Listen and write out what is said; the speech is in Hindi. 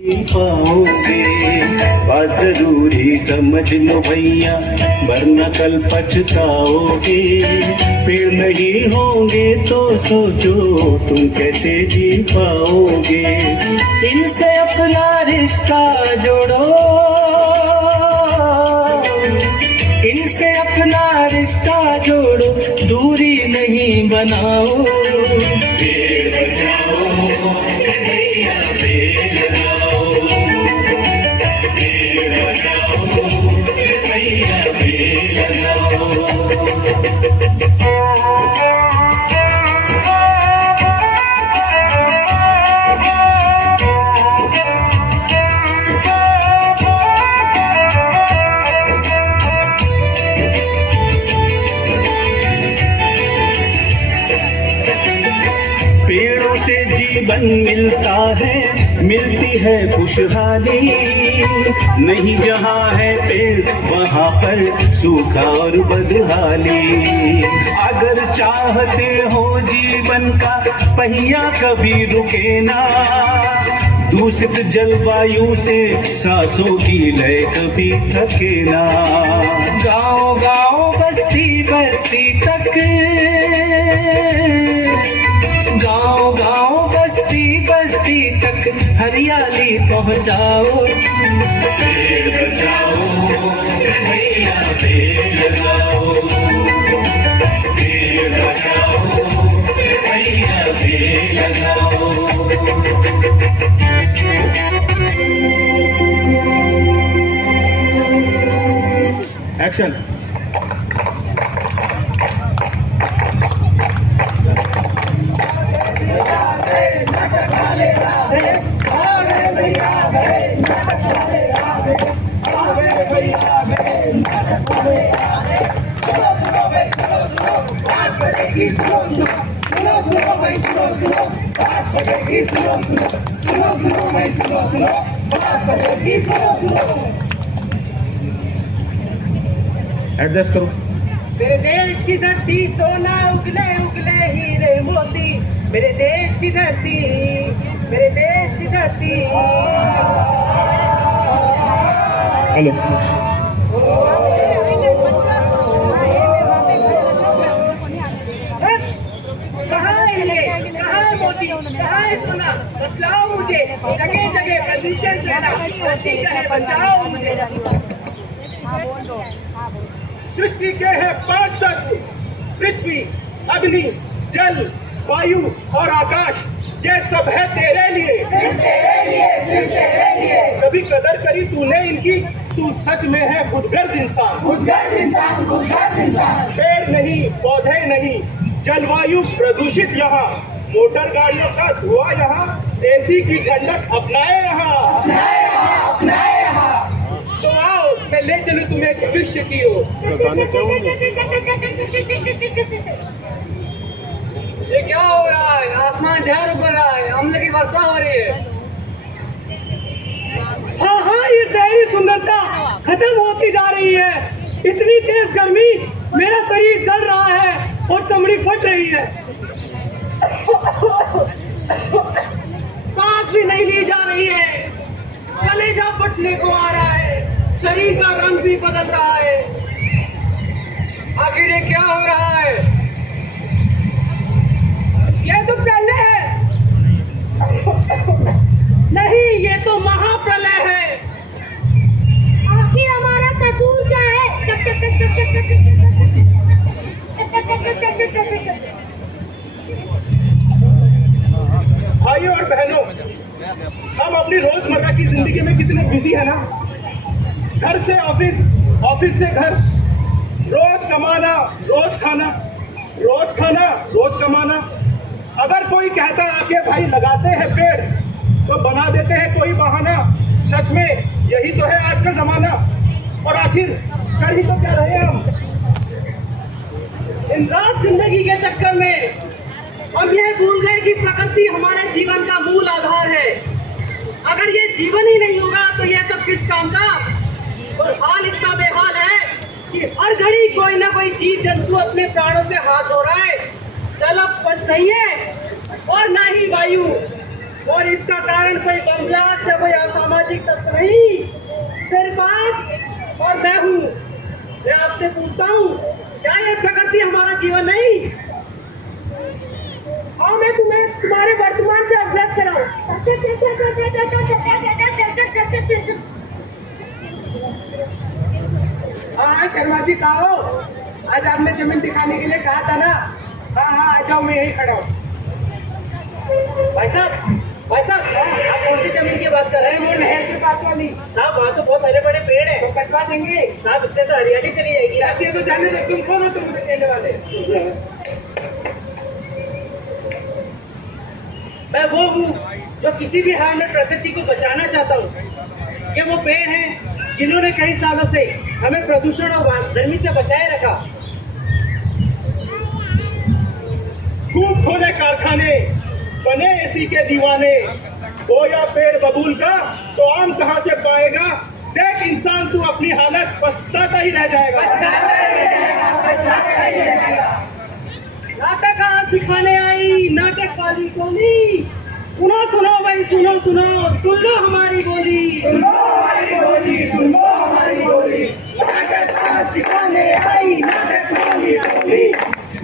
पाओगे बात जरूरी समझ लो भैया, वरना कल पछताओगे। पेड़ नहीं होंगे तो सोचो तुम कैसे जी पाओगे। इनसे अपना रिश्ता जोड़ो, इनसे अपना रिश्ता जोड़ो, दूरी नहीं बनाओ। पेड़ बचाओ भैया, पेड़ लगाओ, पेड़ बचाओ भैया, पेड़ लगाओ। पेड़ों से जीवन मिलता है, मिलती है खुशहाली। नहीं जहाँ है पेड़ वहाँ पर सूखा और बदहाली। अगर चाहते हो जीवन का पहिया कभी रुके ना, दूषित जलवायु से सांसों की लय कभी थके ना। गाँव गाँव बस्ती बस्ती तक, गाँव गाँव बस्ती बस्ती तक हरियाली पहुँचाओ। पेड़ बचाओ भैया, पेड़ लगाओ, पेड़ बचाओ भैया, पेड़ लगाओ। एक्शन। एडजस्ट करो। मेरे देश की धरती सोना उगले उगले हीरे मोती, मेरे देश की धरती, मेरे देश की धरती। हेलो। कहाँ है ये, कहाँ है मोती, कहाँ है सोना, बतलाओ मुझे। जगह जगह प्रदूषण फैला, धरती कहे बचाओ मुझे। सृष्टि के है 5 तत्व, पृथ्वी, अग्नि, जल, वायु और आकाश। ये सब है तेरे लिए, सिर्फ तेरे लिए, सिर्फ तेरे लिए। कभी कदर करी तूने इनकी, तू सच में है खुदगर्ज इंसान, खुदगर्ज इंसान, खुदगर्ज इंसान। पेड़ नहीं, पौधे नहीं, जलवायु प्रदूषित यहाँ, मोटर गाड़ियों का धुआं यहाँ, एसी की ठंडक अपनाए यहाँ, अपनाए यहाँ, अपनाए यहाँ। तो आओ मैं ले चलूं तुम्हें भविष्य की ओर। ये क्या हो रहा है? आसमान जहर उगल रहा है, अम्ल की वर्षा हो रही है। हाँ हाँ, ये शहरी सुंदरता खत्म होती जा रही है। इतनी तेज गर्मी, मेरा शरीर जल रहा है और चमड़ी फट रही है। सांस भी नहीं ली जा रही है, कलेजा फटने को आ रहा है, शरीर का रंग भी बदल रहा है। आखिर ये क्या हो रहा है? ये तो पहले है। नहीं, ये तो महाप्रलय है। आखिर हमारा कसूर क्या है? भाइयों और बहनों, हम अपनी रोजमर्रा की जिंदगी में कितने बिजी है ना। घर से ऑफिस, ऑफिस से घर, रोज कमाना, रोज खाना, रोज खाना, रोज कमाना। अगर कोई कहता है आके भाई लगाते हैं पेड़, तो बना देते हैं कोई बहाना। सच में यही तो है आज का जमाना। और आखिर कर ही तो क्या रहे हम। इन रात जिंदगी के चक्कर में हम यह भूल गए कि प्रकृति हमारे जीवन का मूल आधार है। अगर ये जीवन ही नहीं होगा तो यह सब किस काम का। और हाल इतना बेहाल है कि हर घड़ी कोई ना कोई जीव जंतु अपने प्राणों से हाथ धो रहा है। जल अब स्वच्छ नहीं है और ना ही वायु। और इसका कारण कोई बम ब्लास्ट या कोई असामाजिक तत्व नहीं, सिर्फ आप और मैं हूँ। मैं आपसे पूछता हूँ, क्या ये प्रकृति हमारा जीवन नहीं? हाँ, मैं तुम्हें तुम्हारे वर्तमान से अवगत कराऊं। हाँ शर्मा जी, कहो। आज आपने जमीन दिखाने के लिए कहा था ना। हाँ, आ जाओ, मैं यही खड़ा हूँ। भाई साहब, आप कौन सी जमीन की बात कर रहे हैं? वो नहर के पास वाली। साहब वहाँ तो बहुत हरे बड़े पेड़ हैं। तो कटवा देंगे। साहब इससे तो हरियाली चली जाएगी। आप ये तो जाने दो, तुम कौन हो, तुम मुझे कहने वाले? मैं वो हूँ जो किसी भी हाल में प्रकृति को बचाना चाहता हूँ। ये वो पेड़ हैं जिन्होंने कई सालों से हमें प्रदूषण और गर्मी से बचाए रखा। खूब खोले कारखाने, बने एसी के दीवाने, बोया पेड़ बबूल का तो आम कहाँ से पाएगा? देख इंसान, तू अपनी हालत पछताता ही रह जाएगा। नाटक आज दिखाने आई, नाटक वाली गोली। सुनो सुनो भाई, सुनो सुनो, सुन लो हमारी बोली, सुन लो हमारी बोली, सुन लो